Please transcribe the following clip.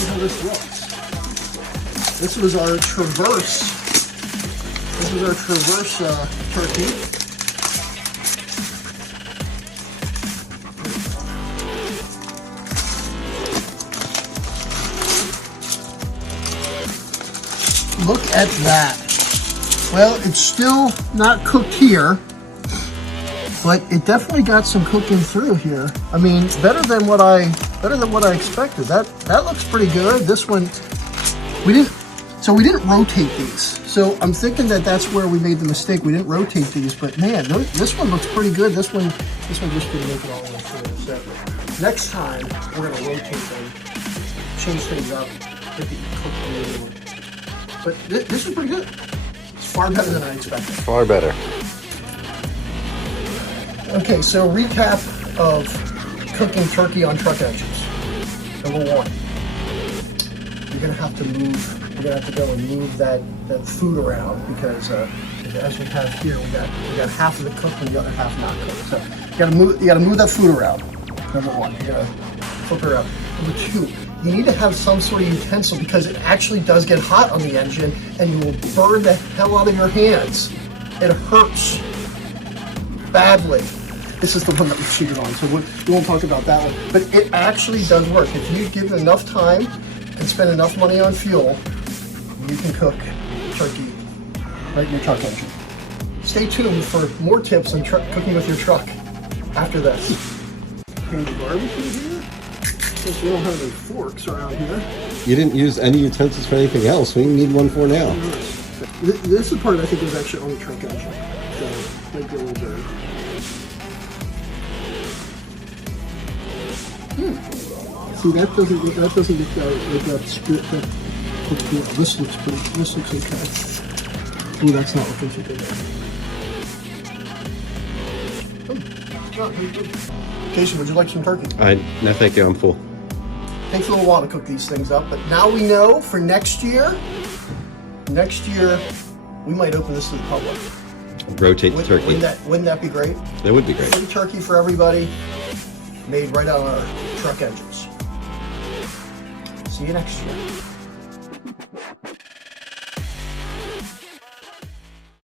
see how this looks. This was our Traverse. This is our Traverse turkey. Look at that. Well, it's still not cooked here, but it definitely got some cooking through here. I mean, better than what I expected. That looks pretty good. This one, we didn't rotate these. So I'm thinking that that's where we made the mistake. We didn't rotate these, but man, this one looks pretty good. This one just didn't make it all the way through. So next time we're gonna rotate them, change things up, maybe cook them a little. But this is pretty good. It's far better than I expected. Far better. Okay, so recap of cooking turkey on truck engines. Number one, we're gonna have to go and move that food around because as we have here, we got half of it cooked and the other half not cooked. So you gotta move that food around. Number one, you gotta flip it around. Number two, you need to have some sort of utensil because it actually does get hot on the engine and you will burn the hell out of your hands. It hurts badly. This is the one that we cheated on, so we won't talk about that one. But it actually does work. If you give it enough time and spend enough money on fuel, you can cook turkey right in your truck engine. Stay tuned for more tips on cooking with your truck after this. Bring the barbecue here. Since we don't have any forks around here. You didn't use any utensils for anything else. We need one for now. This is part I think is actually on the truck engine, so it might be a little dirty. See, that doesn't get like that spit. This looks okay. Ooh, that's not looking so good. Casey, would you like some turkey? No, thank you. I'm full. Takes a little while to cook these things up, but now we know for next year, we might open this to the public. Rotate the turkey. Wouldn't that be great? That would be great. Free turkey for everybody, made right on our truck engines. See you next year.